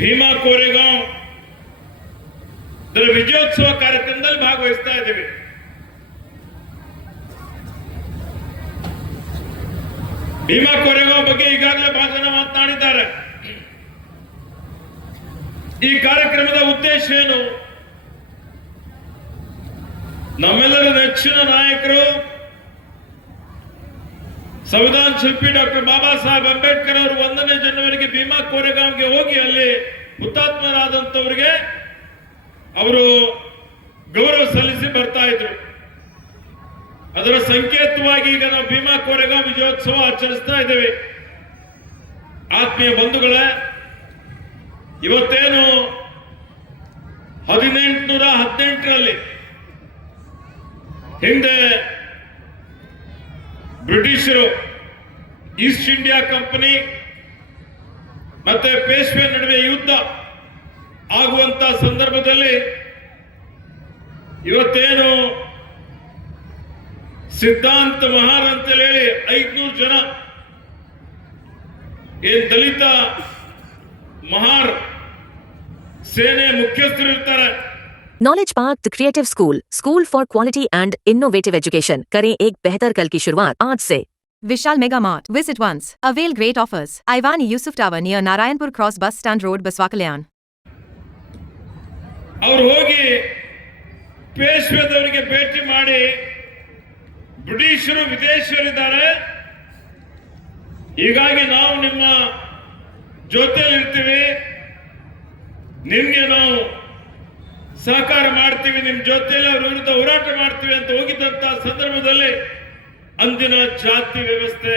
ಭೀಮಾ ಕೋರೆಗಾಂವ್ ವಿಜಯೋತ್ಸವ ಕಾರ್ಯಕ್ರಮದಲ್ಲಿ ಭಾಗವಹಿಸ್ತಾ ಇದ್ದೇವೆ. ಭೀಮಾ ಕೋರೆಗಾಂವ್ ಬಗ್ಗೆ ಈಗಾಗಲೇ ಬಹಳ ಜನ ಮಾತನಾಡಿದ್ದಾರೆ. ಈ ಕಾರ್ಯಕ್ರಮದ ಉದ್ದೇಶ ಏನು? ನಮ್ಮೆಲ್ಲರ ನೆಚ್ಚಿನ ನಾಯಕರು ಸಂವಿಧಾನ ಶಿಲ್ಪಿ ಡಾಕ್ಟರ್ ಬಾಬಾ ಸಾಹೇಬ್ ಅಂಬೇಡ್ಕರ್ ಅವರು 1ನೇ ಜನವರಿಗೆ ಭೀಮಾ ಕೋರೆಗಾಂವ್ಗೆ ಹೋಗಿ ಅಲ್ಲಿ ಹುತಾತ್ಮರಾದಂತವರಿಗೆ ಅವರು ಗೌರವ ಸಲ್ಲಿಸಿ ಬರ್ತಾ ಇದ್ರು. ಅದರ ಸಂಕೇತವಾಗಿ ಈಗ ನಾವು ಭೀಮಾ ಕೋರೆಗಾಂವ್ ವಿಜಯೋತ್ಸವ ಆಚರಿಸ್ತಾ ಇದ್ದೇವೆ. ಆತ್ಮೀಯ ಬಂಧುಗಳೇ, ಇವತ್ತೇನು 1818ರಲ್ಲಿ ಹಿಂದೆ ಬ್ರಿಟಿಷರು ಈಸ್ಟ್ ಇಂಡಿಯಾ ಕಂಪನಿ ಮತ್ತೆ ಪೇಶ್ವೆ ನಡುವೆ ಯುದ್ಧ ಆಗುವಂತ ಸಂದರ್ಭದಲ್ಲಿ ಇವತ್ತೇನು ಸಿದ್ಧಾಂತ ಮಹಾರ್ ಅಂತ ಹೇಳಿ 500 ಜನ ಏನ್ ದಲಿತ ಮಹಾರ್ ಸೇನೆ ಮುಖ್ಯಸ್ಥರು ಇರ್ತಾರೆ. Knowledge park the creative school for quality and innovative education करें एक बेहतर कल की शुरुआत आज से। Vishal mega mart visit once avail great offers आईवानी Yusuf tower near Narayanpur cross bus stand road Basavakalyan. ಅವರು ಹೋಗಿ ಪೇಶ್ವೆದವರಿಗೆ ಭೇಟಿ ಮಾಡಿ ಬ್ರಿಟಿಷರು ವಿದೇಶಿಯರಿದ್ದಾರೆ, ಹೀಗಾಗಿ ನಾವು ನಿಮ್ಮ ಜೊತೆಯಲ್ಲಿ ಇರ್ತೀವಿ, ನಿಮ್ಗೆ ನಾವು ಸಹಕಾರ ಮಾಡ್ತೀವಿ, ನಿಮ್ಮ ಜೊತೆಯಲ್ಲಿ ಅವರ ವಿರುದ್ಧ ಹೋರಾಟ ಮಾಡ್ತೀವಿ ಅಂತ ಹೋಗಿದ್ದಂತ ಸಂದರ್ಭದಲ್ಲಿ ಅಂದಿನ ಜಾತಿ ವ್ಯವಸ್ಥೆ,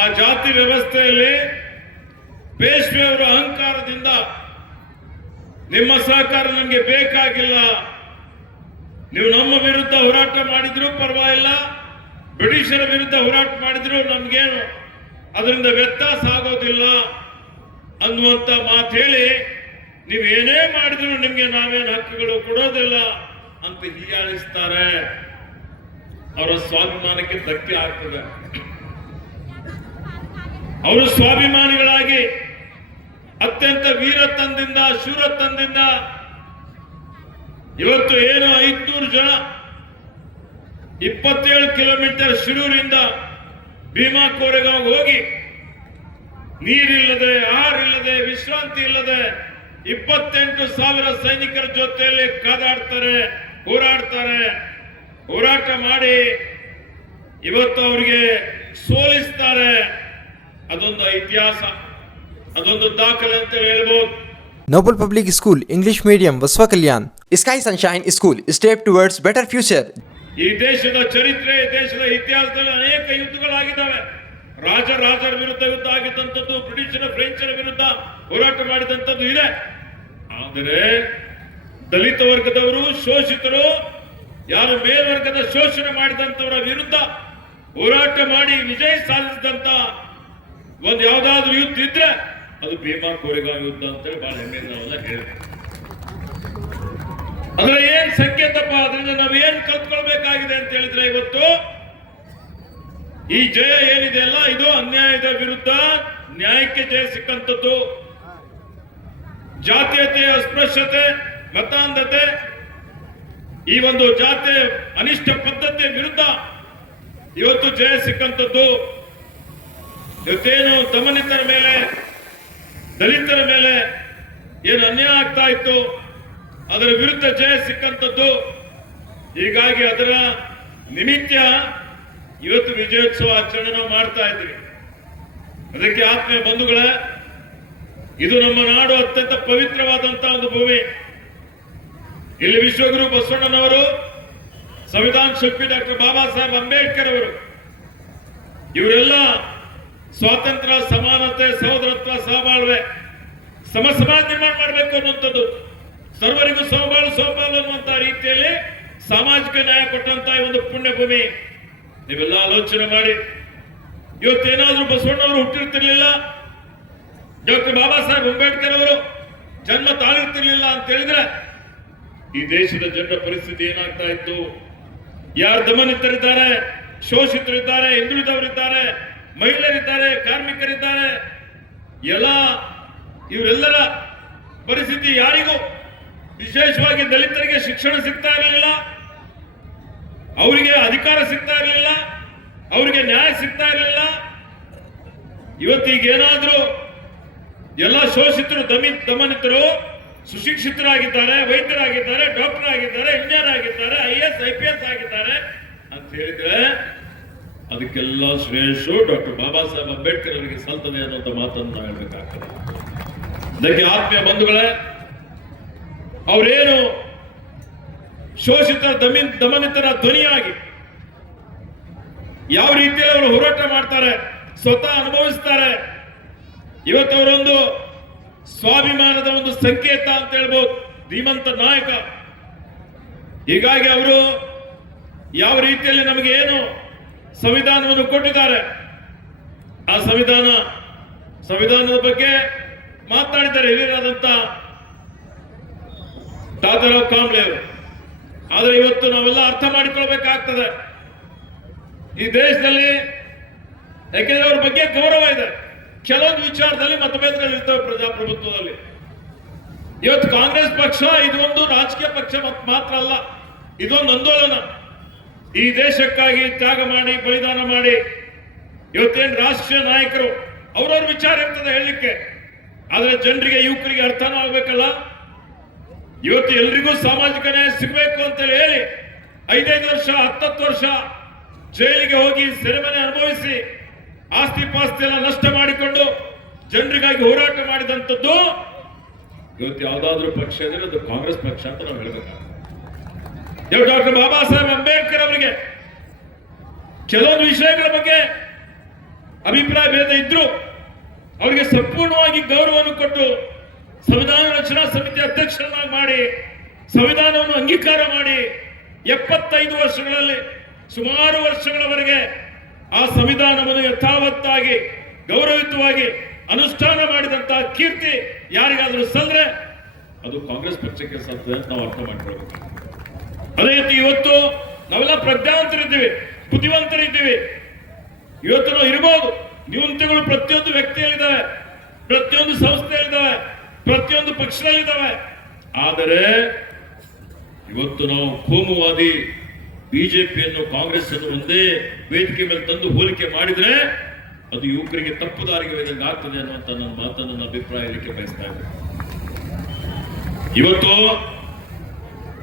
ಆ ಜಾತಿ ವ್ಯವಸ್ಥೆಯಲ್ಲಿ ಪೇಶ್ವೆ ಅವರ ಅಹಂಕಾರದಿಂದ ನಿಮ್ಮ ಸಹಕಾರ ನಮಗೆ ಬೇಕಾಗಿಲ್ಲ, ನೀವು ನಮ್ಮ ವಿರುದ್ಧ ಹೋರಾಟ ಮಾಡಿದ್ರು ಪರವಾಗಿಲ್ಲ, ಬ್ರಿಟಿಷರ ವಿರುದ್ಧ ಹೋರಾಟ ಮಾಡಿದ್ರು ನಮ್ಗೇನು ಅದರಿಂದ ವ್ಯತ್ಯಾಸ ಆಗೋದಿಲ್ಲ ಅನ್ನುವಂತ ಮಾತು ಹೇಳಿ ನೀವು ಏನೇ ಮಾಡಿದ್ರು ನಿಮ್ಗೆ ನಾವೇನು ಹಕ್ಕುಗಳು ಕೊಡೋದಿಲ್ಲ ಅಂತ ಹೀಯಾಳಿಸ್ತಾರೆ. ಅವರ ಸ್ವಾಭಿಮಾನಕ್ಕೆ ಧಕ್ಕೆ ಆಗ್ತದೆ. ಅವರು ಸ್ವಾಭಿಮಾನಿಗಳಾಗಿ ಅತ್ಯಂತ ವೀರತನದಿಂದ ಶೂರತನದಿಂದ ಇವತ್ತು ಏನು 500 ಜನ 27 ಕಿಲೋಮೀಟರ್ ಶಿರೂರಿಂದ ಭೀಮಾ ಕೋರೆಗಾಂವ್ ಹೋಗಿ ನೀರಿಲ್ಲದೆ ಆಹಾರಿಲ್ಲದೆ ವಿಶ್ರಾಂತಿ ಇಲ್ಲದೆ 28,000 ಸೈನಿಕರ ಜೊತೆಯಲ್ಲಿ ಕಾದಾಡ್ತಾರೆ, ಹೋರಾಡ್ತಾರೆ, ಹೋರಾಟ ಮಾಡಿ ಇವತ್ತು ಅವರಿಗೆ ಸೋಲಿಸ್ತಾರೆ. ಅದೊಂದು ಇತಿಹಾಸ, ಅದೊಂದು ದಾಖಲೆ ಅಂತ ಹೇಳ್ಬೋದು. Noble Public School, English Medium, Vaswa Kalyan. Sky Sunshine School, step towards better future. ಈ ದೇಶದ ಚರಿತ್ರೆ, ದೇಶದ ಇತಿಹಾಸದಲ್ಲಿ ಅನೇಕ ಯುದ್ಧಗಳಾಗಿದ್ದಾವೆ. ರಾಜರ ವಿರುದ್ಧ ಯುದ್ಧ ಆಗಿದ್ದಂಥದ್ದು, ಬ್ರಿಟಿಷರ ಫ್ರೆಂಚರ ವಿರುದ್ಧ ಹೋರಾಟ ಮಾಡಿದಂಥದ್ದು ಇದೆ. ಆದರೆ ದಲಿತ ವರ್ಗದವರು, ಶೋಷಿತರು, ಯಾರು ಮೇಲ್ವರ್ಗದ ಶೋಷಣೆ ಮಾಡಿದಂಥವರ ವಿರುದ್ಧ ಹೋರಾಟ ಮಾಡಿ ವಿಜಯ ಸಾಧಿಸಿದಂತ ಒಂದು ಯಾವ್ದಾದ್ರು ಯುದ್ಧ ಇದ್ರೆ ಅದು ಭೀಮಾ ಕೋರೆಗಾಂವ್ ಯುದ್ಧ ಅಂತೇಳಿ ಬಹಳ ಹೆಮ್ಮೆಯಿಂದ ನಾವೆಲ್ಲ ಹೇಳ್ತೇವೆ. ಅದ್ರ ಏನ್ ಸಂಕೇತಪ್ಪ, ಅದರಿಂದ ನಾವು ಏನ್ ಕಲ್ತ್ಕೊಳ್ಬೇಕಾಗಿದೆ ಅಂತ ಹೇಳಿದ್ರೆ ಇವತ್ತು ಈ ಜಯ ಏನಿದೆ ಅಲ್ಲ, ಇದು ಅನ್ಯಾಯದ ವಿರುದ್ಧ ನ್ಯಾಯಕ್ಕೆ ಜಯ ಸಿಕ್ಕಂಥದ್ದು. ಜಾತೀಯತೆ, ಅಸ್ಪೃಶ್ಯತೆ, ಮತಾಂಧತೆ, ಈ ಒಂದು ಜಾತಿ ಅನಿಷ್ಟ ಪದ್ಧತಿಯ ವಿರುದ್ಧ ಇವತ್ತು ಜಯ ಸಿಕ್ಕಂಥದ್ದು. ಇವತ್ತೇನು ದಮನಿತರ ಮೇಲೆ, ದಲಿತರ ಮೇಲೆ ಏನು ಅನ್ಯಾಯ ಆಗ್ತಾ ಇತ್ತು ಅದರ ವಿರುದ್ಧ ಜಯ ಸಿಕ್ಕಂಥದ್ದು. ಹೀಗಾಗಿ ಅದರ ನಿಮಿತ್ತ ಇವತ್ತು ವಿಜಯೋತ್ಸವ ಆಚರಣೆ ನಾವು ಮಾಡ್ತಾ ಇದ್ದೀವಿ. ಅದಕ್ಕೆ ಆತ್ಮೀಯ ಬಂಧುಗಳೇ, ಇದು ನಮ್ಮ ನಾಡು ಅತ್ಯಂತ ಪವಿತ್ರವಾದಂತಹ ಒಂದು ಭೂಮಿ. ಇಲ್ಲಿ ವಿಶ್ವಗುರು ಬಸವಣ್ಣನವರು, ಸಂವಿಧಾನ ಶಿಲ್ಪಿ ಡಾಕ್ಟರ್ ಬಾಬಾ ಸಾಹೇಬ್ ಅಂಬೇಡ್ಕರ್ ಅವರು, ಇವರೆಲ್ಲ ಸ್ವಾತಂತ್ರ್ಯ, ಸಮಾನತೆ, ಸಹೋದರತ್ವ, ಸಹಬಾಳ್ವೆ, ಸಮಾಜ ನಿರ್ಮಾಣ ಮಾಡಬೇಕು ಅನ್ನುವಂಥದ್ದು, ಸರ್ವರಿಗೂ ಸಮಬಾಳು ಅನ್ನುವಂತಹ ರೀತಿಯಲ್ಲಿ ಸಾಮಾಜಿಕ ನ್ಯಾಯ ಕೊಟ್ಟಂತಹ ಒಂದು ಪುಣ್ಯ ಭೂಮಿ. ನೀವೆಲ್ಲ ಆಲೋಚನೆ ಮಾಡಿ, ಇವತ್ತೇನಾದ್ರೂ ಬಸವಣ್ಣವರು ಹುಟ್ಟಿರ್ತಿರ್ಲಿಲ್ಲ, ಡಾಕ್ಟರ್ ಬಾಬಾ ಸಾಹೇಬ್ ಅಂಬೇಡ್ಕರ್ ಅವರು ಜನ್ಮ ತಾಳಿರ್ತಿರ್ಲಿಲ್ಲ ಅಂತ ಹೇಳಿದ್ರೆ ಈ ದೇಶದ ಜನರ ಪರಿಸ್ಥಿತಿ ಏನಾಗ್ತಾ ಇತ್ತು? ಯಾರು ದಮನಿತರಿದ್ದಾರೆ, ಶೋಷಿತರಿದ್ದಾರೆ, ಹಿಂದುಳಿದವರಿದ್ದಾರೆ, ಮಹಿಳೆಯರಿದ್ದಾರೆ, ಕಾರ್ಮಿಕರಿದ್ದಾರೆ, ಎಲ್ಲ ಇವರೆಲ್ಲರ ಪರಿಸ್ಥಿತಿ ಯಾರಿಗೂ, ವಿಶೇಷವಾಗಿ ದಲಿತರಿಗೆ ಶಿಕ್ಷಣ ಸಿಗ್ತಾ ಇರಲಿಲ್ಲ, ಅವರಿಗೆ ಅಧಿಕಾರ ಸಿಗ್ತಾ ಇರಲಿಲ್ಲ, ಅವರಿಗೆ ನ್ಯಾಯ ಸಿಗ್ತಾ ಇರಲಿಲ್ಲ. ಇವತ್ತೀಗೇನಾದ್ರೂ ಎಲ್ಲ ಶೋಷಿತರು ದಮನಿತರು ಸುಶಿಕ್ಷಿತರಾಗಿದ್ದಾರೆ, ವೈದ್ಯರಾಗಿದ್ದಾರೆ, ಡಾಕ್ಟರ್ ಆಗಿದ್ದಾರೆ, ಇಂಜಿನಿಯರ್ ಆಗಿದ್ದಾರೆ, IAS IPS ಆಗಿದ್ದಾರೆ ಅಂತ ಹೇಳಿದ್ರೆ ಅದಕ್ಕೆಲ್ಲ ಶ್ರೇಷ್ಠ ಡಾಕ್ಟರ್ ಬಾಬಾ ಸಾಹೇಬ್ ಅಂಬೇಡ್ಕರ್ ಅವರಿಗೆ ಸಲ್ತದೆ ಅನ್ನುವಂಥ ಮಾತನ್ನು ನಾವು ಹೇಳ್ಬೇಕಾಗ್ತದೆ. ಅದಕ್ಕೆ ಆತ್ಮೀಯ ಬಂಧುಗಳೇ, ಅವರೇನು ಶೋಷಿತ ದಮನಿತರ ಧ್ವನಿಯಾಗಿ ಯಾವ ರೀತಿಯಲ್ಲಿ ಅವರು ಹೋರಾಟ ಮಾಡ್ತಾರೆ, ಸ್ವತಃ ಅನುಭವಿಸ್ತಾರೆ. ಇವತ್ತವರೊಂದು ಸ್ವಾಭಿಮಾನದ ಒಂದು ಸಂಕೇತ ಅಂತ ಹೇಳ್ಬೋದು, ಧೀಮಂತ ನಾಯಕ. ಹೀಗಾಗಿ ಅವರು ಯಾವ ರೀತಿಯಲ್ಲಿ ನಮಗೆ ಏನು ಸಂವಿಧಾನವನ್ನು ಕೊಟ್ಟಿದ್ದಾರೆ, ಆ ಸಂವಿಧಾನದ ಬಗ್ಗೆ ಮಾತನಾಡಿದ್ದಾರೆ ಹಿರಿಯರಾದಂತ ದಾದಾರಾವ್ ಕಾಂಬ್ಳೆ ಅವರು. ಆದರೆ ಇವತ್ತು ನಾವೆಲ್ಲ ಅರ್ಥ ಮಾಡಿಕೊಳ್ಬೇಕಾಗ್ತದೆ ಈ ದೇಶದಲ್ಲಿ, ಯಾಕೆಂದ್ರೆ ಅವ್ರ ಬಗ್ಗೆ ಗೌರವ ಇದೆ. ಕೆಲವೊಂದು ವಿಚಾರದಲ್ಲಿ ಮತಭೇದಗಳು ಇರ್ತವೆ ಪ್ರಜಾಪ್ರಭುತ್ವದಲ್ಲಿ. ಇವತ್ತು ಕಾಂಗ್ರೆಸ್ ಪಕ್ಷ ಇದೊಂದು ರಾಜಕೀಯ ಪಕ್ಷ ಮಾತ್ರ ಅಲ್ಲ, ಇದೊಂದು ಆಂದೋಲನ. ಈ ದೇಶಕ್ಕಾಗಿ ತ್ಯಾಗ ಮಾಡಿ, ಬಲಿದಾನ ಮಾಡಿ ಇವತ್ತೇನು ರಾಷ್ಟ್ರೀಯ ನಾಯಕರು ಅವ್ರವ್ರ ವಿಚಾರ ಇರ್ತದೆ ಹೇಳಲಿಕ್ಕೆ, ಆದ್ರೆ ಜನರಿಗೆ, ಯುವಕರಿಗೆ ಅರ್ಥನೂ ಆಗ್ಬೇಕಲ್ಲ. ಇವತ್ತು ಎಲ್ರಿಗೂ ಸಾಮಾಜಿಕ ನ್ಯಾಯ ಸಿಗಬೇಕು ಅಂತ ಹೇಳಿ 5 ವರ್ಷ 10 ವರ್ಷ ಜೈಲಿಗೆ ಹೋಗಿ ಸೆರೆಮನೆ ಅನುಭವಿಸಿ ಆಸ್ತಿ ಪಾಸ್ತಿ ಎಲ್ಲ ನಷ್ಟ ಮಾಡಿಕೊಂಡು ಜನರಿಗಾಗಿ ಹೋರಾಟ ಮಾಡಿದಂಥದ್ದು ಇವತ್ತು ಯಾವ್ದಾದ್ರೂ ಪಕ್ಷ ಇದ್ರೆ ಅದು ಕಾಂಗ್ರೆಸ್ ಪಕ್ಷ ಅಂತ ನಾವು ಹೇಳ್ಬೇಕಾಗ್ತದೆ. ಡಾಕ್ಟರ್ ಬಾಬಾ ಸಾಹೇಬ್ ಅಂಬೇಡ್ಕರ್ ಅವರಿಗೆ ಕೆಲವೊಂದು ವಿಷಯಗಳ ಬಗ್ಗೆ ಅಭಿಪ್ರಾಯ ಭೇದ ಇದ್ರು, ಅವರಿಗೆ ಸಂಪೂರ್ಣವಾಗಿ ಗೌರವವನ್ನು ಕೊಟ್ಟು ಸಂವಿಧಾನ ರಚನಾ ಸಮಿತಿ ಅಧ್ಯಕ್ಷರನ್ನಾಗಿ ಮಾಡಿ ಸಂವಿಧಾನವನ್ನು ಅಂಗೀಕಾರ ಮಾಡಿ 75 ವರ್ಷಗಳಲ್ಲಿ ಸುಮಾರು ವರ್ಷಗಳವರೆಗೆ ಆ ಸಂವಿಧಾನವನ್ನು ಯಥಾವತ್ತಾಗಿ ಗೌರವಯುತವಾಗಿ ಅನುಷ್ಠಾನ ಮಾಡಿದಂತಹ ಕೀರ್ತಿ ಯಾರಿಗಾದ್ರೂ ಸಲ್ಲರೆ ಅದು ಕಾಂಗ್ರೆಸ್ ಪಕ್ಷಕ್ಕೆ ಸಲ್ತದೆ ಅಂತ ನಾವು ಅರ್ಥ ಮಾಡ್ಕೊಳ್ಬೇಕು. ಅದೇ ರೀತಿ ಇವತ್ತು ನಾವೆಲ್ಲ ಪ್ರಜ್ಞಾವಂತರಿದ್ದೀವಿ, ಬುದ್ಧಿವಂತರಿದ್ದೀವಿ. ಇವತ್ತು ನಾವು ಇರಬಹುದು, ನ್ಯೂನತೆಗಳು ಪ್ರತಿಯೊಂದು ವ್ಯಕ್ತಿಯಲ್ಲಿದ್ದಾವೆ, ಪ್ರತಿಯೊಂದು ಸಂಸ್ಥೆಯಲ್ಲಿದ್ದಾವೆ, ಪ್ರತಿಯೊಂದು ಪಕ್ಷದಲ್ಲಿದ್ದಾವೆ. ಆದರೆ ಇವತ್ತು ನಾವು ಕೋಮುವಾದಿ ಬಿಜೆಪಿಯನ್ನು ಕಾಂಗ್ರೆಸ್ ಅನ್ನು ಒಂದೇ ವೇದಿಕೆ ಮೇಲೆ ತಂದು ಹೋಲಿಕೆ ಮಾಡಿದ್ರೆ ಅದು ಯುವಕರಿಗೆ ತಪ್ಪು ದಾರಿಗೆ ಒಯ್ದಂಗೆ ಆಗ್ತದೆ ಅನ್ನುವಂತ ನನ್ನ ಮಾತನ್ನು ನನ್ನ ಅಭಿಪ್ರಾಯ ಹೇಳಲಿಕ್ಕೆ ಬಯಸ್ತಾ ಇದ್ದೇನೆ. ಇವತ್ತು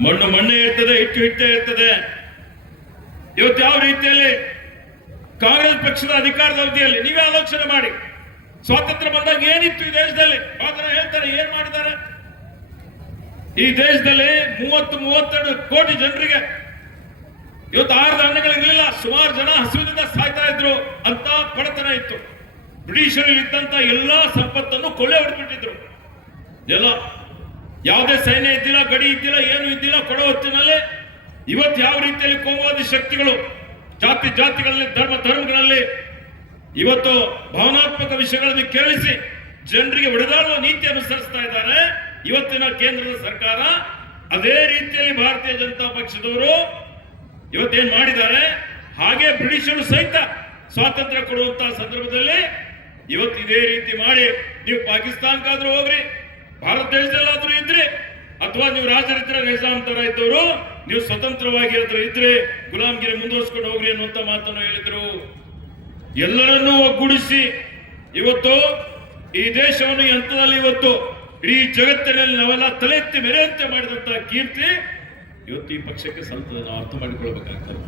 ಮಣ್ಣು ಮಣ್ಣೇ ಇರ್ತದೆ, ಹಿಟ್ಟು ಹಿಟ್ಟೇ ಇರ್ತದೆ. ಇವತ್ತು ಯಾವ ರೀತಿಯಲ್ಲಿ ಕಾಂಗ್ರೆಸ್ ಪಕ್ಷದ ಅಧಿಕಾರದ ಅವಧಿಯಲ್ಲಿ ನೀವೇ ಆಲೋಚನೆ ಮಾಡಿ, ಸ್ವಾತಂತ್ರ್ಯ ಬಂದಾಗ ಏನಿತ್ತು ಈ ದೇಶದಲ್ಲಿ? ಹೇಳ್ತಾರೆ ಏನ್ ಮಾಡಿದ್ದಾರೆ ಈ ದೇಶದಲ್ಲಿ? 30-32 ಕೋಟಿ ಜನರಿಗೆ ಇವತ್ತು ಆಹಾರದ ಅನ್ನಗಳಿರಲಿಲ್ಲ. ಸುಮಾರು ಜನ ಹಸಿವಿನಿಂದ ಸಾಯ್ತಾ ಇದ್ರು ಅಂತ ಬಡತನ ಇತ್ತು. ಬ್ರಿಟಿಷರಲ್ಲಿ ಇದ್ದಂತ ಎಲ್ಲಾ ಸಂಪತ್ತನ್ನು ಕೊಳ್ಳೆ ಹೊಡೆದ್ಬಿಟ್ಟಿದ್ರು. ಎಲ್ಲ ಯಾವುದೇ ಸೈನ್ಯ ಇದ್ದಿಲ್ಲ, ಗಡಿ ಇದ್ದಿಲ್ಲ, ಏನು ಇದ್ದಿಲ್ಲ. ಕೊಡೋ ಹೊತ್ತಿನಲ್ಲಿ ಇವತ್ತು ಯಾವ ರೀತಿಯಲ್ಲಿ ಕೋಮುವಾದಿ ಶಕ್ತಿಗಳು ಜಾತಿಗಳಲ್ಲಿ ಧರ್ಮಗಳಲ್ಲಿ ಇವತ್ತು ಭಾವನಾತ್ಮಕ ವಿಷಯಗಳನ್ನು ಕೇಳಿಸಿ ಜನರಿಗೆ ಹೊಡೆದಾಡುವ ನೀತಿ ಅನುಸರಿಸ್ತಾ ಇದ್ದಾರೆ ಇವತ್ತಿನ ಕೇಂದ್ರದ ಸರ್ಕಾರ. ಅದೇ ರೀತಿಯಲ್ಲಿ ಭಾರತೀಯ ಜನತಾ ಪಕ್ಷದವರು ಇವತ್ತೇನ್ ಮಾಡಿದ್ದಾರೆ, ಹಾಗೆ ಬ್ರಿಟಿಷರು ಸಹಿತ ಸ್ವಾತಂತ್ರ್ಯ ಕೊಡುವಂತಹ ಸಂದರ್ಭದಲ್ಲಿ ಇವತ್ತು ಇದೇ ರೀತಿ ಮಾಡಿ ನೀವು ಪಾಕಿಸ್ತಾನಕ್ಕಾದ್ರೂ ಹೋಗ್ರಿ, ಭಾರತ ದೇಶದಲ್ಲಾದ್ರೂ ಇದ್ರಿ, ಅಥವಾ ನೀವು ರಾಜರಿದ್ರೆ ನಿಜಾಮ್ ತರ ಇದ್ದವರು ನೀವು ಸ್ವತಂತ್ರವಾಗಿ ಇದ್ರೆ ಗುಲಾಮ್ಗಿರಿ ಮುಂದುವರಿಸ್ಕೊಂಡು ಹೋಗ್ರಿ ಅನ್ನುವಂತ ಮಾತನ್ನು ಹೇಳಿದ್ರು. ಎಲ್ಲರನ್ನೂ ಒಗ್ಗೂಡಿಸಿ ಇವತ್ತು ಈ ದೇಶವನ್ನು ಹಂತದಲ್ಲಿ ಇವತ್ತು ಇಡೀ ಜಗತ್ತಿನಲ್ಲಿ ನಾವೆಲ್ಲ ತಲೆ ಎತ್ತಿ ಮೆರೆಯುವಂತೆ ಮಾಡಿದಂತಹ ಕೀರ್ತಿ ಇವತ್ತು ಈ ಪಕ್ಷಕ್ಕೆ ಸಲ್ತದೆ. ನಾವು ಅರ್ಥ ಮಾಡಿಕೊಳ್ಬೇಕಾಗ್ತದೆ.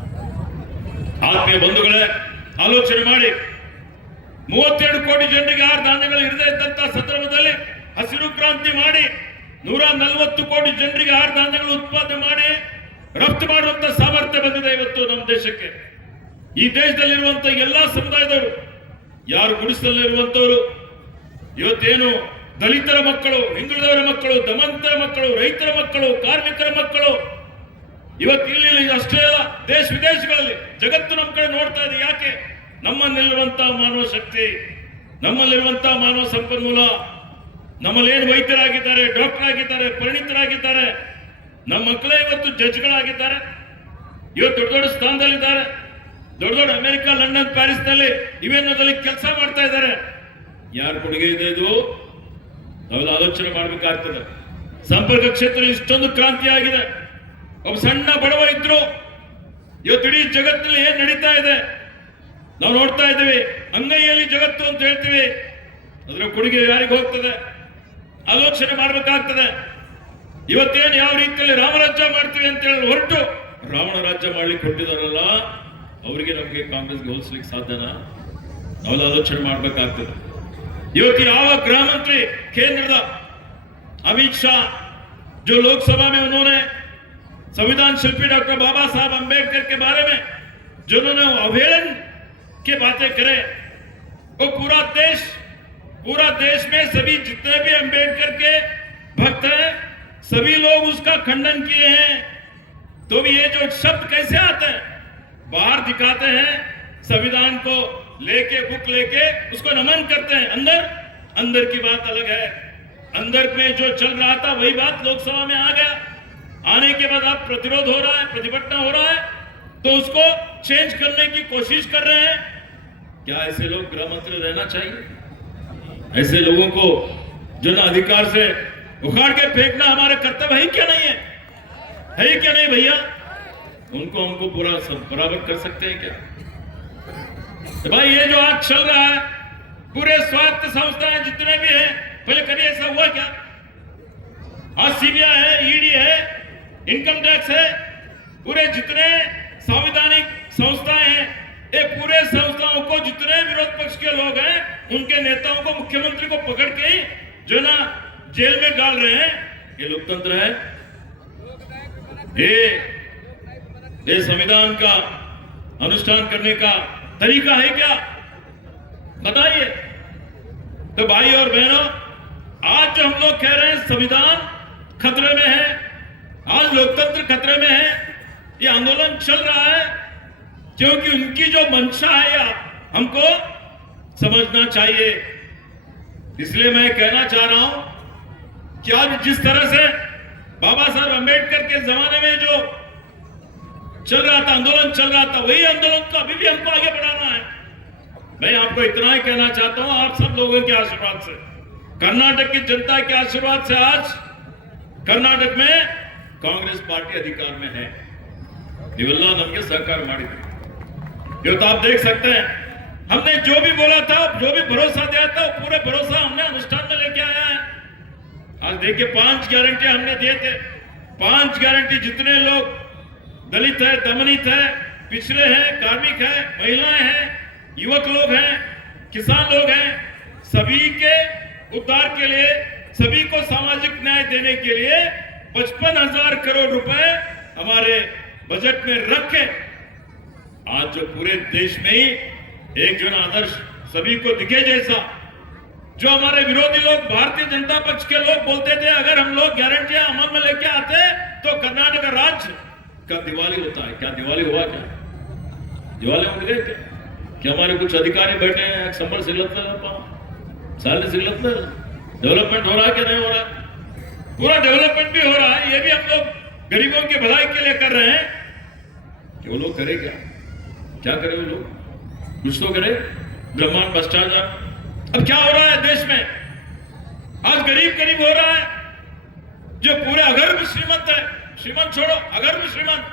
ಆತ್ಮೀಯ ಬಂಧುಗಳೇ, ಆಲೋಚನೆ ಮಾಡಿ, 32 ಕೋಟಿ ಜನರಿಗೆ ಆಹಾರ ಧಾನ್ಯಗಳು ಇರದೇ ಇದ್ದಂತಹ ಸಂದರ್ಭದಲ್ಲಿ ಹಸಿರು ಕ್ರಾಂತಿ ಮಾಡಿ 140 ಕೋಟಿ ಜನರಿಗೆ ಆಹಾರ ಧಾನ್ಯಗಳು ಉತ್ಪಾದನೆ ಮಾಡಿ ರಫ್ತು ಮಾಡುವಂತ ಸಾಮರ್ಥ್ಯ ಬಂದಿದೆ ಇವತ್ತು ನಮ್ಮ ದೇಶಕ್ಕೆ. ಈ ದೇಶದಲ್ಲಿರುವಂತ ಎಲ್ಲಾ ಸಮುದಾಯದವರು, ಯಾರು ಗುಡಿಸಲಿರುವಂತವರು, ಇವತ್ತೇನು ದಲಿತರ ಮಕ್ಕಳು, ಹಿಂದುಳಿದವರ ಮಕ್ಕಳು, ದಮಂತರ ಮಕ್ಕಳು, ರೈತರ ಮಕ್ಕಳು, ಕಾರ್ಮಿಕರ ಮಕ್ಕಳು, ಇವತ್ತು ಇಲ್ಲಿ ಅಷ್ಟೇ ಅಲ್ಲ, ದೇಶ ವಿದೇಶಗಳಲ್ಲಿ ಜಗತ್ತು ನಮ್ಮ ಕಡೆ ನೋಡ್ತಾ ಇದೆ. ಯಾಕೆ? ನಮ್ಮಲ್ಲಿರುವಂತಹ ಮಾನವ ಶಕ್ತಿ, ನಮ್ಮಲ್ಲಿರುವಂತಹ ಮಾನವ ಸಂಪನ್ಮೂಲ, ನಮ್ಮಲ್ಲಿ ಏನು ವೈದ್ಯರಾಗಿದ್ದಾರೆ, ಡಾಕ್ಟರ್ ಆಗಿದ್ದಾರೆ, ಪರಿಣಿತರಾಗಿದ್ದಾರೆ, ನಮ್ಮ ಮಕ್ಕಳೇ ಇವತ್ತು ಜಡ್ಜ್ಗಳಾಗಿದ್ದಾರೆ, ಇವತ್ತು ದೊಡ್ಡ ದೊಡ್ಡ ಸ್ಥಾನದಲ್ಲಿದ್ದಾರೆ, ದೊಡ್ಡ ದೊಡ್ಡ ಅಮೆರಿಕ, ಲಂಡನ್, ಪ್ಯಾರಿಸ್ ನಲ್ಲಿ ಇವೆನ್ನೋದಲ್ಲಿ ಕೆಲಸ ಮಾಡ್ತಾ ಇದ್ದಾರೆ. ಯಾರ ಕೊಡುಗೆ ಇದೆ ಇದು? ನಾವೆಲ್ಲ ಆಲೋಚನೆ ಮಾಡಬೇಕಾಗ್ತದೆ. ಸಂಪರ್ಕ ಕ್ಷೇತ್ರ ಇಷ್ಟೊಂದು ಕ್ರಾಂತಿ ಆಗಿದೆ. ಒಬ್ಬ ಸಣ್ಣ ಬಡವ ಇದ್ರು, ಇವತ್ತು ಇಡೀ ಜಗತ್ತಿನಲ್ಲಿ ಏನ್ ನಡೀತಾ ಇದೆ ನಾವು ನೋಡ್ತಾ ಇದ್ದೀವಿ. ಅಂಗೈಯಲ್ಲಿ ಜಗತ್ತು ಅಂತ ಹೇಳ್ತೀವಿ, ಅದರ ಕೊಡುಗೆ ಯಾರಿಗೆ ಹೋಗ್ತದೆ? ಆಲೋಚನೆ ಮಾಡಬೇಕಾಗ್ತದೆ. ಇವತ್ತೇನು ಯಾವ ರೀತಿಯಲ್ಲಿ ರಾಮರಾಜ್ಯ ಮಾಡ್ತೀವಿ ಅಂತ ಹೇಳಿ ಹೊರಟು ರಾವಣ ರಾಜ್ಯ ಮಾಡ್ಲಿಕ್ಕೆ ಕೊಟ್ಟಿದಾರಲ್ಲ, ಅವರಿಗೆ ನಮಗೆ ಕಾಂಗ್ರೆಸ್ಗೆ ಹೋಲಿಸ್ಲಿಕ್ಕೆ ಸಾಧ್ಯನಾ? ನಾವೆಲ್ಲ ಆಲೋಚನೆ ಮಾಡಬೇಕಾಗ್ತದೆ. ಇವತ್ತು ಯಾವ गृह मंत्री केंद्र अमित शाह जो लोकसभा में उन्होंने संविधान शिल्पी डॉक्टर बाबा साहब अंबेडकर के बारे में जो उन्होंने अवहेलन की बातें करे, वो पूरा देश में सभी जितने भी अंबेडकर के भक्त हैं सभी लोग उसका खंडन किए हैं। तो भी ये जो शब्द कैसे आते हैं, बाहर दिखाते हैं, संविधान को लेके बुक लेके उसको नमन करते हैं, अंदर की बात अलग है। अंदर में जो चल रहा था वही बात लोकसभा में आ गया। आने के बाद अब प्रतिरोध हो रहा है, प्रतिभटना हो रहा है, तो उसको चेंज करने की कोशिश कर रहे हैं। क्या ऐसे लोग गृह मंत्री रहना चाहिए? ऐसे लोगों को जो ना अधिकार से उखाड़ के फेंकना हमारे कर्तव्य है क्या नहीं है? है क्या नहीं भैया? उनको हमको पूरा बराबर कर सकते हैं क्या? तो भाई ये जो आज चल रहा है, पूरे स्वायत्त संस्थाएं जितने भी हैं, पहले कभी ऐसा हुआ क्या? आज सीबीआई है, ईडी है, इनकम टैक्स है, पूरे जितने संवैधानिक संस्थाएं हैं, ये पूरे संस्थाओं को जितने विरोध पक्ष के लोग हैं उनके नेताओं को, मुख्यमंत्री को पकड़ के ही जो ना जेल में डाल रहे हैं। ये लोकतंत्र है? ये संविधान का अनुष्ठान करने का तरीका है क्या? बताइए। तो भाई और बहनों, आज जो हम लोग कह रहे हैं संविधान खतरे में है, आज लोकतंत्र खतरे में है, ये आंदोलन चल रहा है क्योंकि उनकी जो मंशा है या हमको समझना चाहिए। इसलिए मैं कहना चाह रहा हूं कि आज जिस तरह से बाबा साहब अंबेडकर के जमाने में जो चल रहा था, आंदोलन चल रहा था, वही आंदोलन को अभी भी हमको आगे बढ़ाना है। मैं आपको इतना ही कहना चाहता हूं, आप सब लोगों के आशीर्वाद से, कर्नाटक की जनता के आशीर्वाद से आज कर्नाटक में कांग्रेस पार्टी अधिकार में है। ನೀವೆಲ್ಲ ನಮಗೆ ಸಹಕಾರ ಮಾಡಿದ್ರಿ। ಇವತ್ತು आप देख सकते हैं, हमने जो भी बोला था, जो भी भरोसा दिया था, पूरे भरोसा हमने अनुष्ठान में लेके आया है। आज देखिए 5 गारंटी हमने दिए थे। 5 गारंटी जितने लोग दलित है, दमनित है, पिछड़े हैं, कार्मिक है, महिलाएं हैं, युवक लोग हैं, किसान लोग हैं, सभी के उद्धार के लिए, सभी को सामाजिक न्याय देने के लिए 55,000 करोड़ रुपए हमारे बजट में रखे। आज जो पूरे देश में ही एक जन आदर्श सभी को दिखे जैसा, जो हमारे विरोधी लोग, भारतीय जनता पक्ष के लोग बोलते थे अगर हम लोग गारंटियां अमल में लेके आते तो कर्नाटक राज्य का दिवाली होता है। क्या दिवाली हुआ? क्या दिवाली हो गए? क्या हमारे कुछ अधिकारी बैठे हैं, संबल साल सिगलत डेवलपमेंट हो रहा है क्या नहीं हो रहा है? पूरा डेवलपमेंट भी हो रहा है, ये भी हम लोग गरीबों की भलाई के लिए कर रहे हैं। कि वो लोग करे क्या करे? वो लोग कुछ तो करे। ब्रह्मांड भ्रष्टाचार अब क्या हो रहा है देश में? आज गरीब हो रहा है, जो पूरे अगर्भ श्रीमंत है, श्रीमंत छोड़ो, अगर्भ श्रीमंत,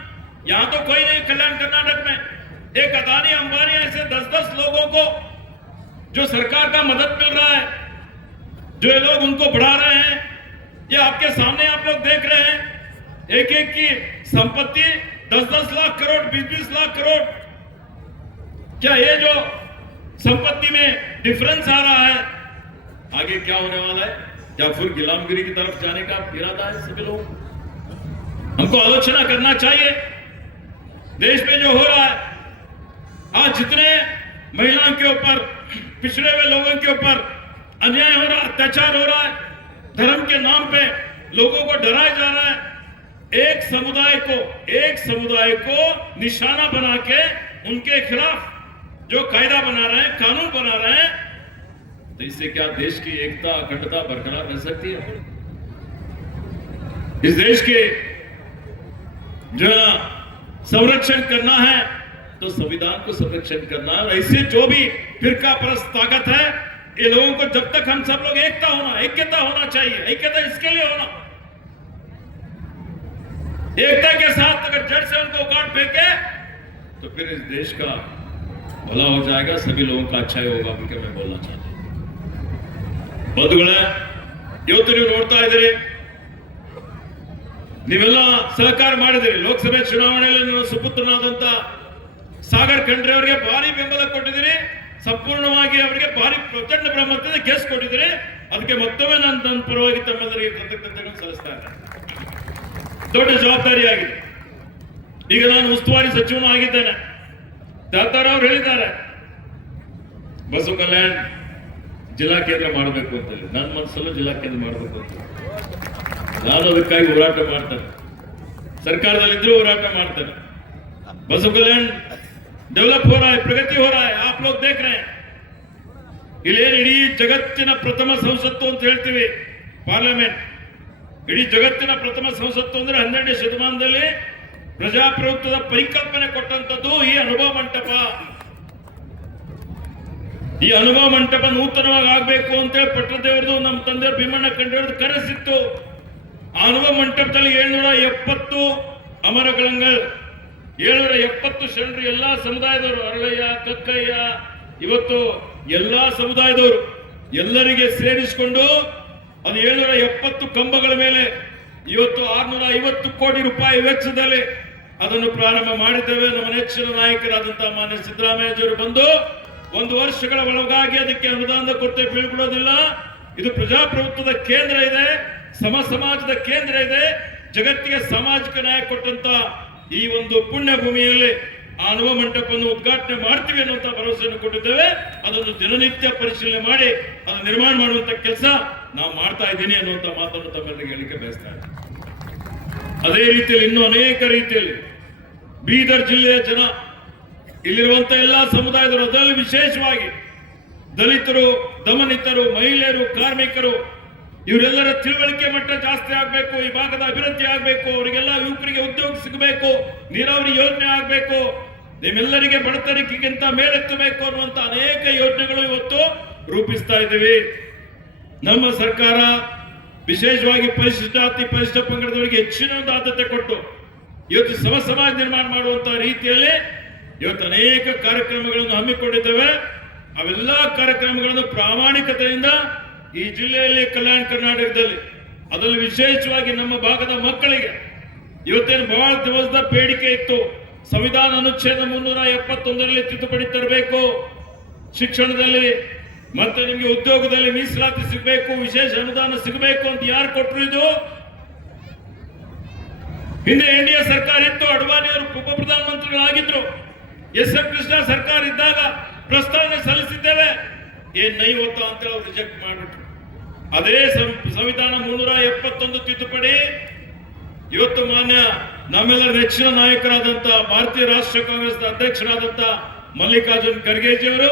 यहां तो कोई नहीं। कल्याण कर्नाटक में एक अदानी अंबानी ऐसे 10-10 लोगों को जो सरकार का मदद मिल रहा है, जो ये लोग उनको बढ़ा रहे हैं, ये आपके सामने आप लोग देख रहे हैं। एक की संपत्ति 10-10 लाख करोड़, 20-20 लाख करोड़। क्या ये जो संपत्ति में डिफरेंस आ रहा है, आगे क्या होने वाला है? क्या फिर गुलामगिरी की तरफ जाने का इरादा है सभी लोग? हमको आलोचना करना चाहिए। देश में जो हो रहा है आज, जितने महिलाओं के ऊपर, पिछड़े हुए लोगों के ऊपर अन्याय हो रहा है, अत्याचार हो रहा है, धर्म के नाम पे लोगों को डराया जा रहा है, एक समुदाय को निशाना बना के उनके खिलाफ जो कायदा बना रहे हैं, कानून बना रहे हैं, तो इससे क्या देश की एकता, अखंडता बरकरार रह सकती है? इस देश के जो संरक्षण करना है तो संविधान को संरक्षण करना है। ऐसे जो भी फिरका परस्त ताकत है ये लोगों को जब तक हम सब लोग ऐक्यता होना चाहिए, ऐक्यता इसके लिए होना, एकता के साथ अगर जड़ से उनको उखाड़ फेंके तो फिर इस देश का भला हो जाएगा, सभी लोगों का अच्छा ही होगा करके मैं बोलना चाहता हूं। ಬಂಧುಗಳೇ, ಇವತ್ತು ನೀವು ನೋಡ್ತಾ ಇದ್ದೀರಿ, ನೀವೆಲ್ಲ ಸಹಕಾರ ಮಾಡಿದಿರಿ. ಲೋಕಸಭೆ ಚುನಾವಣೆಯಲ್ಲಿ ನೀವು ಸುಪುತ್ರನಾದಂತ ಸಾಗರ್ ಖಂಡ್ರೆ ಅವರಿಗೆ ಭಾರಿ ಬೆಂಬಲ ಕೊಟ್ಟಿದ್ದೀರಿ, ಸಂಪೂರ್ಣವಾಗಿ ಅವರಿಗೆ ಭಾರಿ ಪ್ರಚಂಡ ಬಹುಮತದಿಂದ ಗೆಲ್ಲಿಸಿಕೊಟ್ಟಿದ್ದೀರಿ. ಅದಕ್ಕೆ ಮತ್ತೊಮ್ಮೆ ನಾನು ನನ್ನ ಪರವಾಗಿ ತಮ್ಮೆಲ್ಲರಿಗೆ ಕೃತಜ್ಞತೆಗಳನ್ನು ಸಲ್ಲಿಸ್ತಾ ಇದ್ದೇನೆ. ದೊಡ್ಡ ಜವಾಬ್ದಾರಿಯಾಗಿದೆ. ಈಗ ನಾನು ಉಸ್ತುವಾರಿ ಸಚಿವನೂ ಆಗಿದ್ದೇನೆ. ದಾತಾರ ಅವರು ಹೇಳಿದ್ದಾರೆ ಬಸವ ಕಲ್ಯಾಣ ಜಿಲ್ಲಾ ಕೇಂದ್ರ ಮಾಡಬೇಕು ಅಂತ ಹೇಳಿ. ನನ್ನ ಮನಸ್ಸಲ್ಲೂ ಜಿಲ್ಲಾ ಕೇಂದ್ರ ಮಾಡಬೇಕು ಅಂತ ನಾನು ಅದಕ್ಕಾಗಿ ಹೋರಾಟ ಮಾಡ್ತೇನೆ, ಸರ್ಕಾರದಲ್ಲಿದ್ರೂ ಹೋರಾಟ ಮಾಡ್ತೇನೆ. बसव कल्याण डेवलप हो रहा है, प्रगति हो रहा है, आप लोग देख रहे हैं. ಇಲ್ಲೇನು ಇಡೀ ಜಗತ್ತಿನ ಪ್ರಥಮ ಸಂಸತ್ತು ಅಂತ ಹೇಳ್ತೀವಿ ಪಾರ್ಲಿಮೆಂಟ್. ಇಡೀ ಜಗತ್ತಿನ ಪ್ರಥಮ ಸಂಸತ್ತು ಅಂದ್ರೆ 12ನೇ ಶತಮಾನದಲ್ಲಿ ಪ್ರಜಾಪ್ರಭುತ್ವದ ಪರಿಕಲ್ಪನೆ ಕೊಟ್ಟಂತದ್ದು ಈ ಅನುಭವ ಮಂಟಪ. ಈ ಅನುಭವ ಮಂಟಪ ನೂತನವಾಗಿ ಆಗ್ಬೇಕು ಅಂತೇಳಿ ಪಟ್ಟದೇವ್ರದು ನಮ್ಮ ತಂದೆಯವರು ಭೀಮಣ್ಣ ಖಂಡ್ರೆಯವ್ರದ್ದು ಕನಸಿತ್ತು. ಆ ಅನುಭವ ಮಂಟಪದಲ್ಲಿ 770 ಅಮರಗಳಂಗಳು, 770 ಶರಣರು, ಎಲ್ಲಾ ಸಮುದಾಯದವರು, ಅರಳಯ್ಯ, ಕಕ್ಕಯ್ಯ, ಇವತ್ತು ಎಲ್ಲಾ ಸಮುದಾಯದವರು ಎಲ್ಲರಿಗೆ ಸೇರಿಸಿಕೊಂಡು ಅದು 770 ಕಂಬಗಳ ಮೇಲೆ ಇವತ್ತು 650 ಕೋಟಿ ರೂಪಾಯಿ ವೆಚ್ಚದಲ್ಲಿ ಅದನ್ನು ಪ್ರಾರಂಭ ಮಾಡಿದ್ದೇವೆ. ನಮ್ಮ ನೆಚ್ಚಿನ ನಾಯಕರಾದಂತಹ ಮಾನ್ಯ ಸಿದ್ದರಾಮಯ್ಯಜಿಯವರು ಬಂದು 1 ವರ್ಷಗಳ ಒಳಗಾಗಿ ಅದಕ್ಕೆ ಅನುದಾನದ ಕೊರತೆ ಬೀಳ್ಬಿಡೋದಿಲ್ಲ. ಇದು ಪ್ರಜಾಪ್ರಭುತ್ವದ ಕೇಂದ್ರ ಇದೆ, ಸಮಾಜದ ಕೇಂದ್ರ ಇದೆ, ಜಗತ್ತಿಗೆ ಸಾಮಾಜಿಕ ನ್ಯಾಯ ಕೊಟ್ಟಂತ ಈ ಒಂದು ಪುಣ್ಯ ಭೂಮಿಯಲ್ಲಿ ಆ ಅನುಭವ ಮಂಟಪವನ್ನು ಉದ್ಘಾಟನೆ ಮಾಡ್ತೀವಿ ಅನ್ನುವಂತ ಭರವಸೆಯನ್ನು ಕೊಟ್ಟಿದ್ದೇವೆ. ಅದನ್ನು ದಿನನಿತ್ಯ ಪರಿಶೀಲನೆ ಮಾಡಿ ಅದನ್ನು ನಿರ್ಮಾಣ ಮಾಡುವಂತ ಕೆಲಸ ನಾವು ಮಾಡ್ತಾ ಇದ್ದೀನಿ ಅನ್ನುವಂತ ಮಾತನ್ನು ತಮ್ಮೆಲ್ಲರಿಗೆ ಹೇಳಿಕೆ ಬಯಸ್ತಾ ಇದ್ದೀನಿ. ಅದೇ ರೀತಿಯಲ್ಲಿ ಇನ್ನೂ ಅನೇಕ ರೀತಿಯಲ್ಲಿ ಬೀದರ್ ಜಿಲ್ಲೆಯ ಜನ, ಇಲ್ಲಿರುವಂತ ಎಲ್ಲಾ ಸಮುದಾಯದವರು, ಅದರಲ್ಲಿ ವಿಶೇಷವಾಗಿ ದಲಿತರು, ದಮನಿತರು, ಮಹಿಳೆಯರು, ಕಾರ್ಮಿಕರು, ಇವರೆಲ್ಲರ ತಿಳುವಳಿಕೆ ಮಟ್ಟ ಜಾಸ್ತಿ ಆಗಬೇಕು, ಈ ಭಾಗದ ಅಭಿವೃದ್ಧಿ ಆಗಬೇಕು, ಅವರಿಗೆಲ್ಲ ಯುವಕರಿಗೆ ಉದ್ಯೋಗ ಸಿಗಬೇಕು, ನೀರಾವರಿ ಯೋಜನೆ ಆಗಬೇಕು, ನಿಮ್ಮೆಲ್ಲರಿಗೆ ಬಡತನಕ್ಕಿಂತ ಮೇಲೆತ್ತಬೇಕು ಅನ್ನುವಂತ ಅನೇಕ ಯೋಜನೆಗಳು ಇವತ್ತು ರೂಪಿಸ್ತಾ ಇದ್ದೀವಿ. ನಮ್ಮ ಸರ್ಕಾರ ವಿಶೇಷವಾಗಿ ಪರಿಶಿಷ್ಟ ಜಾತಿ, ಪರಿಶಿಷ್ಟ ಪಂಗಡದವರಿಗೆ ಹೆಚ್ಚಿನ ಒಂದು ಆದ್ಯತೆ ಕೊಟ್ಟು ಇವತ್ತು ಸಮಾಜ ನಿರ್ಮಾಣ ಮಾಡುವಂತಹ ರೀತಿಯಲ್ಲಿ ಇವತ್ತು ಅನೇಕ ಕಾರ್ಯಕ್ರಮಗಳನ್ನು ಹಮ್ಮಿಕೊಂಡಿದ್ದೇವೆ. ಅವೆಲ್ಲ ಕಾರ್ಯಕ್ರಮಗಳನ್ನು ಪ್ರಾಮಾಣಿಕತೆಯಿಂದ ಈ ಜಿಲ್ಲೆಯಲ್ಲಿ, ಕಲ್ಯಾಣ ಕರ್ನಾಟಕದಲ್ಲಿ, ಅದರಲ್ಲಿ ವಿಶೇಷವಾಗಿ ನಮ್ಮ ಭಾಗದ ಮಕ್ಕಳಿಗೆ ಇವತ್ತೇನು ಬಹಳ ದಿವಸದ ಬೇಡಿಕೆ ಇತ್ತು, ಸಂವಿಧಾನ ಅನುಚ್ಛೇದ 371ರಲ್ಲಿ ತಿದ್ದುಪಡಿ ತರಬೇಕು, ಶಿಕ್ಷಣದಲ್ಲಿ ಮತ್ತೆ ನಿಮಗೆ ಉದ್ಯೋಗದಲ್ಲಿ ಮೀಸಲಾತಿ ಸಿಗಬೇಕು, ವಿಶೇಷ ಅನುದಾನ ಸಿಗಬೇಕು ಅಂತ ಯಾರು ಕೊಟ್ಟರು? ಇದು ಹಿಂದೆ ಎನ್ಡಿಎ ಸರ್ಕಾರ ಇತ್ತು, ಅಡ್ವಾಣಿಯವರು ಉಪ ಪ್ರಧಾನಮಂತ್ರಿಗಳಾಗಿದ್ರು, ಎಸ್.ಎಂ. ಕೃಷ್ಣ ಸರ್ಕಾರ ಇದ್ದಾಗ ಪ್ರಸ್ತಾವನೆ ಸಲ್ಲಿಸಿದ್ದೇವೆ, ನೈ ಹೊತ್ತ ಅಂತೇಳಿ ಅವ್ರು ರಿಜೆಕ್ಟ್ ಮಾಡಿಬಿಟ್ರು. ಅದೇ ಸಂವಿಧಾನ 371 ತಿದ್ದುಪಡಿ ಇವತ್ತು ಮಾನ್ಯ ನಮ್ಮೆಲ್ಲರ ನೆಚ್ಚಿನ ನಾಯಕರಾದಂತ ಭಾರತೀಯ ರಾಷ್ಟ್ರೀಯ ಕಾಂಗ್ರೆಸ್ ಅಧ್ಯಕ್ಷರಾದಂತ ಮಲ್ಲಿಕಾರ್ಜುನ್ ಖರ್ಗೆಜಿಯವರು,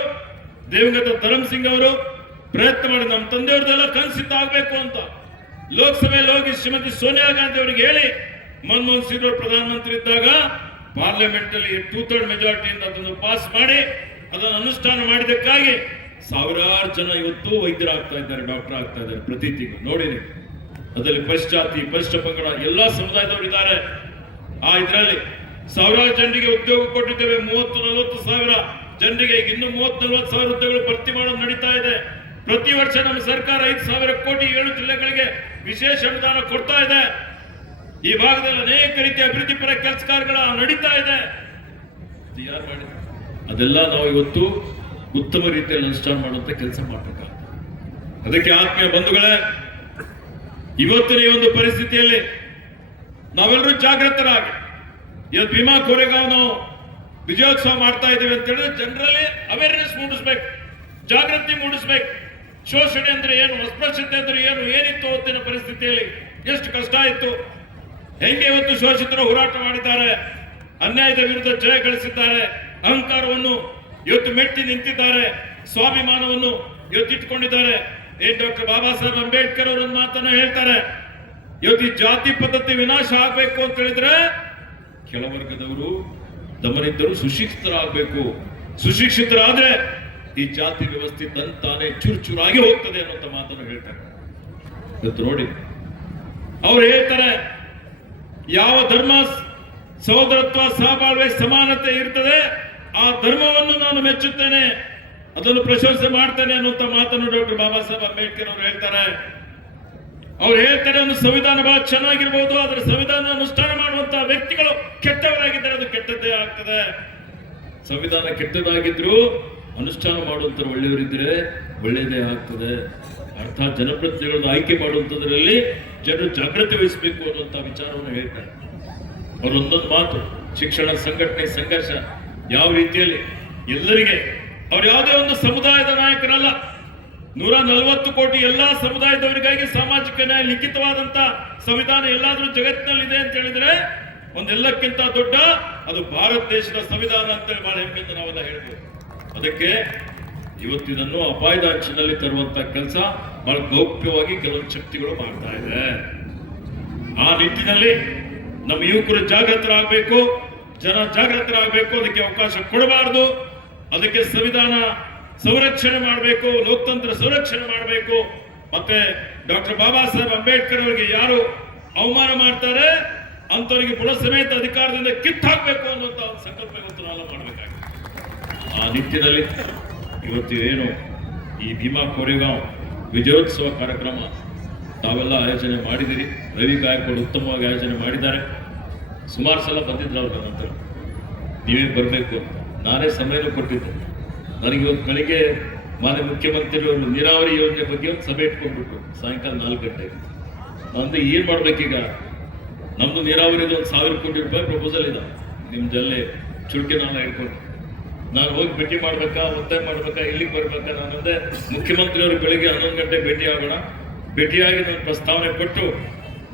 ದಿವಂಗತ ಧರಮ್ ಸಿಂಗ್ ಅವರು ಪ್ರಯತ್ನ ಮಾಡಿ ನಮ್ಮ ತಂದೆಯವ್ರದೆಲ್ಲ ಕನಸಿದ್ದಾಗಬೇಕು ಅಂತ ಲೋಕಸಭೆಯಲ್ಲಿ ಹೋಗಿ ಶ್ರೀಮತಿ ಸೋನಿಯಾ ಗಾಂಧಿ ಅವರಿಗೆ ಹೇಳಿ ಮನಮೋಹನ್ ಸಿಂಗ್ ಅವರು ಪ್ರಧಾನಮಂತ್ರಿ ಇದ್ದಾಗ ಪಾರ್ಲಿಮೆಂಟ್ ಅಲ್ಲಿ 2/3 ಮೆಜಾರಿಟಿಯಿಂದ ಅದನ್ನು ಪಾಸ್ ಮಾಡಿ ಅದನ್ನು ಅನುಷ್ಠಾನ ಮಾಡಿದಕ್ಕಾಗಿ ಸಾವಿರಾರು ಜನ ಇವತ್ತು ವೈದ್ಯರಾಗ್ತಾ ಇದ್ದಾರೆ, ಡಾಕ್ಟರ್ ಆಗ್ತಾ ಇದ್ದಾರೆ ಪ್ರತಿ ತಿಂಗಳು. ನೋಡಿ ನೀವು, ಅದರಲ್ಲಿ ಪರಿಶಿಷ್ಟ ಜಾತಿ, ಪರಿಶಿಷ್ಟ ಪಂಗಡ ಎಲ್ಲಾ ಸಮುದಾಯದವರು ಇದ್ದಾರೆ. ಆ ಇದರಲ್ಲಿ ಸಾವಿರಾರು ಜನರಿಗೆ ಉದ್ಯೋಗ ಕೊಟ್ಟಿದ್ದೇವೆ. 30-40 ಸಾವಿರ ಜನರಿಗೆ ಇನ್ನು 30-40 ಸಾವಿರ ಹುದ್ದೆಗಳು ಭರ್ತಿ ಮಾಡೋದು ನಡೀತಾ ಇದೆ. ಪ್ರತಿ ವರ್ಷ ನಮ್ಮ ಸರ್ಕಾರ 5,000 ಕೋಟಿ 7 ಜಿಲ್ಲೆಗಳಿಗೆ ವಿಶೇಷ ಅನುದಾನ ಕೊಡ್ತಾ ಇದೆ. ಈ ಭಾಗದಲ್ಲಿ ಅನೇಕ ರೀತಿಯ ಅಭಿವೃದ್ಧಿ ಪರ ಕೆಲಸ ಕಾರ್ಯಗಳು ನಡೀತಾ ಇದೆ. ಯಾರು ಮಾಡಿದ್ರು ಅದೆಲ್ಲ ನಾವು ಇವತ್ತು ಉತ್ತಮ ರೀತಿಯಲ್ಲಿ ಅನುಷ್ಠಾನ ಮಾಡುವಂತ ಕೆಲಸ ಮಾಡಬೇಕಾಗ್ತದೆ. ಅದಕ್ಕೆ ಆತ್ಮೀಯ ಬಂಧುಗಳೇ, ಇವತ್ತಿನ ಈ ಒಂದು ಪರಿಸ್ಥಿತಿಯಲ್ಲಿ ನಾವೆಲ್ಲರೂ ಜಾಗೃತರಾಗಿ ಇವತ್ತು ಭೀಮಾ ಕೋರೆಗಾಂವ್ ನಾವು ವಿಜಯೋತ್ಸವ ಮಾಡ್ತಾ ಇದ್ದೀವಿ ಅಂತ ಹೇಳಿದ್ರೆ ಜನರಲ್ಲಿ ಅವೇರ್ನೆಸ್ ಮೂಡಿಸ್ಬೇಕು, ಜಾಗೃತಿ ಮೂಡಿಸ್ಬೇಕು. ಶೋಷಣೆ ಅಂದ್ರೆ ಏನು, ಅಸ್ಪೃಶ್ಯತೆ ಅಂದ್ರೆ ಏನು, ಏನಿತ್ತು ಅವತ್ತಿನ ಪರಿಸ್ಥಿತಿಯಲ್ಲಿ, ಎಷ್ಟು ಕಷ್ಟ ಇತ್ತು, ಹೆಂಗೆ ಇವತ್ತು ಶೋಷಿತರು ಹೋರಾಟ ಮಾಡಿದ್ದಾರೆ, ಅನ್ಯಾಯದ ವಿರುದ್ಧ ಜಯ ಗಳಿಸಿದ್ದಾರೆ, ಅಹಂಕಾರವನ್ನು ಇವತ್ತು ಮೆಟ್ಟಿ ನಿಂತಿದ್ದಾರೆ, ಸ್ವಾಭಿಮಾನವನ್ನು ಇವತ್ತು ಇಟ್ಕೊಂಡಿದ್ದಾರೆ. ಡಾಕ್ಟರ್ ಬಾಬಾ ಸಾಹೇಬ್ ಅಂಬೇಡ್ಕರ್ ಅವರ ಮಾತನ್ನ ಹೇಳ್ತಾರೆ, ಇವತ್ತು ಈ ಜಾತಿ ಪದ್ಧತಿ ವಿನಾಶ ಆಗ್ಬೇಕು ಅಂತ ಹೇಳಿದ್ರೆ ಕೆಳವರ್ಗದವರು, ದಮನಿತರು ಸುಶಿಕ್ಷಿತರಾಗಬೇಕು. ಸುಶಿಕ್ಷಿತರಾದ್ರೆ ಈ ಜಾತಿ ವ್ಯವಸ್ಥೆ ತಂತಾನೆ ಚುರುಚುರಾಗಿ ಹೋಗ್ತದೆ ಅನ್ನುವಂಥ ಮಾತನ್ನು ಹೇಳ್ತಾರೆ. ಇವತ್ತು ನೋಡಿ ಅವ್ರು ಹೇಳ್ತಾರೆ, ಯಾವ ಧರ್ಮ ಸಹೋದರತ್ವ, ಸಹಬಾಳ್ವೆ, ಸಮಾನತೆ ಇರ್ತದೆ ಆ ಧರ್ಮವನ್ನು ನಾನು ಮೆಚ್ಚುತ್ತೇನೆ, ಅದನ್ನು ಪ್ರಶಂಸೆ ಮಾಡ್ತೇನೆ ಅನ್ನುವಂಥ ಮಾತನ್ನು ಡಾಕ್ಟರ್ ಬಾಬಾ ಸಾಹೇಬ್ ಅಂಬೇಡ್ಕರ್ ಅವರು ಹೇಳ್ತಾರೆ. ಅವ್ರು ಹೇಳ್ತಾರೆ, ಒಂದು ಸಂವಿಧಾನ ಬಹಳ ಚೆನ್ನಾಗಿರ್ಬೋದು, ಅದರ ಸಂವಿಧಾನ ಅನುಷ್ಠಾನ ಮಾಡುವಂತಹ ವ್ಯಕ್ತಿಗಳು ಕೆಟ್ಟವರಾಗಿದ್ದಾರೆ, ಅದು ಕೆಟ್ಟದ್ದೇ ಆಗ್ತದೆ. ಸಂವಿಧಾನ ಕೆಟ್ಟದಾಗಿದ್ರು ಅನುಷ್ಠಾನ ಮಾಡುವಂತ ಒಳ್ಳೆಯವರಿದ್ರೆ ಒಳ್ಳೆಯದೇ ಆಗ್ತದೆ. ಅರ್ಥಾತ್ ಜನಪ್ರತಿನಿಧಿಗಳನ್ನು ಆಯ್ಕೆ ಮಾಡುವಂಥದ್ರಲ್ಲಿ ಜನರು ಜಾಗೃತಿ ವಹಿಸಬೇಕು ಅನ್ನುವಂಥ ವಿಚಾರವನ್ನು ಹೇಳ್ತಾರೆ. ಅವರು ಒಂದೊಂದು ಮಾತು, ಶಿಕ್ಷಣ, ಸಂಘಟನೆ, ಸಂಘರ್ಷ ಯಾವ ರೀತಿಯಲ್ಲಿ ಎಲ್ಲರಿಗೆ, ಅವ್ರು ಯಾವುದೇ ಒಂದು ಸಮುದಾಯದ ನಾಯಕರಲ್ಲ, 140 ಕೋಟಿ ಎಲ್ಲಾ ಸಮುದಾಯದವರಿಗಾಗಿ ಸಾಮಾಜಿಕ ನ್ಯಾಯ ಲಿಖಿತವಾದಂತ ಸಂವಿಧಾನ ಎಲ್ಲಾದ್ರೂ ಜಗತ್ತಿನಲ್ಲಿದೆ ಅಂತ ಹೇಳಿದ್ರೆ ಒಂದೆಲ್ಲಕ್ಕಿಂತ ದೊಡ್ಡ ಅದು ಭಾರತ ದೇಶದ ಸಂವಿಧಾನ ಅಂತೇಳಿ ಬಹಳ ಹೆಮ್ಮೆಯಿಂದ ನಾವೆಲ್ಲ ಹೇಳ್ಬೋದು. ಅದಕ್ಕೆ ಇವತ್ತಿನನ್ನು ಅಪಾಯದ ಅಂಚಿನಲ್ಲಿ ತರುವಂತ ಕೆಲಸ ಬಹಳ ಗೌಪ್ಯವಾಗಿ ಕೆಲವೊಂದು ಶಕ್ತಿಗಳು ಮಾಡ್ತಾ ಇದೆ. ಆ ನಿಟ್ಟಿನಲ್ಲಿ ನಮ್ಮ ಯುವಕರು ಜಾಗೃತರಾಗಬೇಕು, ಜನ ಜಾಗೃತರಾಗಬೇಕು. ಅದಕ್ಕೆ ಅವಕಾಶ ಕೊಡಬಾರದು. ಅದಕ್ಕೆ ಸಂವಿಧಾನ ಸಂರಕ್ಷಣೆ ಮಾಡಬೇಕು, ಲೋಕತಂತ್ರ ಸಂರಕ್ಷಣೆ ಮಾಡಬೇಕು. ಮತ್ತೆ ಡಾಕ್ಟರ್ ಬಾಬಾ ಸಾಹೇಬ್ ಅಂಬೇಡ್ಕರ್ ಅವರಿಗೆ ಯಾರು ಅವಮಾನ ಮಾಡ್ತಾರೆ ಅಂತವರಿಗೆ ಬುಡ ಸಮೇತ ಅಧಿಕಾರದಿಂದ ಕಿತ್ತಾಕ್ಬೇಕು ಅನ್ನುವಂತ ಒಂದು ಸಂಕಲ್ಪ ಇವತ್ತು ನಾವೆಲ್ಲ ಮಾಡಬೇಕಾಗಿದೆ. ಆ ನಿಟ್ಟಿನಲ್ಲಿ ಇವತ್ತು ಏನು ಈ ಭೀಮಾ ಕೋರೆಗಾಂವ್ ವಿಜಯೋತ್ಸವ ಕಾರ್ಯಕ್ರಮ ತಾವೆಲ್ಲ ಆಯೋಜನೆ ಮಾಡಿದಿರಿ. ರವಿ ಗಾಯಕವಾಡ್ ಉತ್ತಮವಾಗಿ ಆಯೋಜನೆ ಮಾಡಿದ್ದಾರೆ. ಸುಮಾರು ಸಲ ಬಂದಿದ್ರು ಅವ್ರ ನಂತರ ನೀವೇ ಬರಬೇಕು ಅಂತ ನಾನೇ ಸಮಯನೂ ಕೊಟ್ಟಿದ್ದೆ. ನನಗೆ ಇವತ್ತು ಬೆಳಿಗ್ಗೆ ಮಾನ್ಯ ಮುಖ್ಯಮಂತ್ರಿಗಳು ನೀರಾವರಿ ಯೋಜನೆ ಬಗ್ಗೆ ಒಂದು ಸಭೆ ಇಟ್ಕೊಂಡ್ಬಿಟ್ಟು ಸಾಯಂಕಾಲ 4 ಗಂಟೆಗೆ ಅಂದ್ರೆ ಏನ್ ಮಾಡ್ಬೇಕೀಗ, ನಮ್ದು ನೀರಾವರಿದು 1,000 ಕೋಟಿ ರೂಪಾಯಿ ಪ್ರಪೋಸಲ್ ಇದೆ ನಿಮ್ ಜಲ್ಲೆ ಚುಳ್ಕೆ ನಾಲ ಇಟ್ಕೊಂಡು ನಾನು ಹೋಗಿ ಭೇಟಿ ಮಾಡ್ಬೇಕಾ, ಒತ್ತಾಯ ಮಾಡ್ಬೇಕಾ, ಇಲ್ಲಿಗೆ ಬರ್ಬೇಕಾ? ನಾನಂದ್ರೆ ಮುಖ್ಯಮಂತ್ರಿಯವರು ಬೆಳಿಗ್ಗೆ 11 ಗಂಟೆ ಭೇಟಿ ಆಗೋಣ, ಭೇಟಿಯಾಗಿ ನಾನು ಪ್ರಸ್ತಾವನೆ ಕೊಟ್ಟು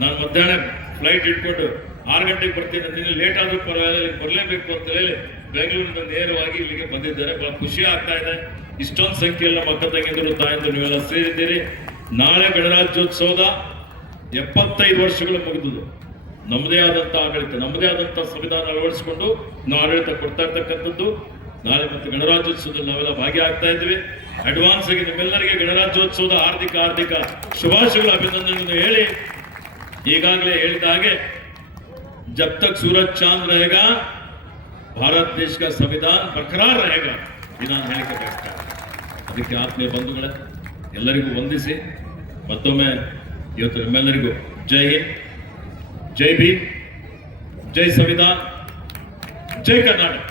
ನಾನು ಮಧ್ಯಾಹ್ನ ಫ್ಲೈಟ್ ಇಟ್ಕೊಂಡು 6 ಗಂಟೆಗೆ ಬರ್ತೀನಿ, ನಿನ್ನ ಲೇಟ್ ಆದ್ರೂ ಪರವಾಗಿಲ್ಲ, ಇಲ್ಲಿಗೆ ಬರಲೇಬೇಕು ಅಂತ ಹೇಳಿ ಬೆಂಗಳೂರಿನಿಂದ ನೇರವಾಗಿ ಇಲ್ಲಿಗೆ ಬಂದಿದ್ದಾರೆ. ಬಹಳ ಖುಷಿ ಆಗ್ತಾ ಇದೆ. ಇಷ್ಟೊಂದು ಸಂಖ್ಯೆಯಲ್ಲಿ ನಮ್ಮ ಅಕ್ಕ ತಂಗಿದ್ರು ತಾಯಂದ್ರು ನೀವೆಲ್ಲ ಸೇರಿದ್ದೀರಿ. ನಾಳೆ ಗಣರಾಜ್ಯೋತ್ಸವದ 75 ವರ್ಷಗಳು ಮುಗಿದುದು. ನಮ್ಮದೇ ಆದಂಥ ಆಡಳಿತ, ನಮ್ಮದೇ ಆದಂಥ ಸಂವಿಧಾನ ಅಳವಡಿಸಿಕೊಂಡು ನಾವು ಆಡಳಿತ ಕೊಡ್ತಾ ಇರ್ತಕ್ಕಂಥದ್ದು. ನಾಳೆ ಮತ್ತೆ ಗಣರಾಜ್ಯೋತ್ಸವದಲ್ಲಿ ನಾವೆಲ್ಲ ಭಾಗಿಯಾಗ್ತಾ ಇದ್ವಿ. ಅಡ್ವಾನ್ಸ್ ಆಗಿ ನಿಮ್ಮೆಲ್ಲರಿಗೆ ಗಣರಾಜ್ಯೋತ್ಸವದ ಹಾರ್ದಿಕ ಶುಭಾಶಯಗಳು, ಅಭಿನಂದನೆಗಳನ್ನು ಹೇಳಿ ಈಗಾಗಲೇ ಹೇಳಿದ ಹಾಗೆ जब तक सूरज चांद रहेगा भारत देश का संविधान बरकरार रहेगा ನಾನು ಹೇಳಿಕೆ ಬಯಸ್ತಾ. ಅದಕ್ಕೆ ಆತ್ಮೀಯ ಬಂಧುಗಳೇ ಎಲ್ಲರಿಗೂ ವಂದಿಸಿ ಮತ್ತೊಮ್ಮೆ ಇವತ್ತು ನಿಮ್ಮೆಲ್ಲರಿಗೂ ಜೈ ಹಿಂದ್, ಜೈ ಭೀಮ್, ಜೈ ಸಂವಿಧಾನ, ಜೈ ಕರ್ನಾಟಕ.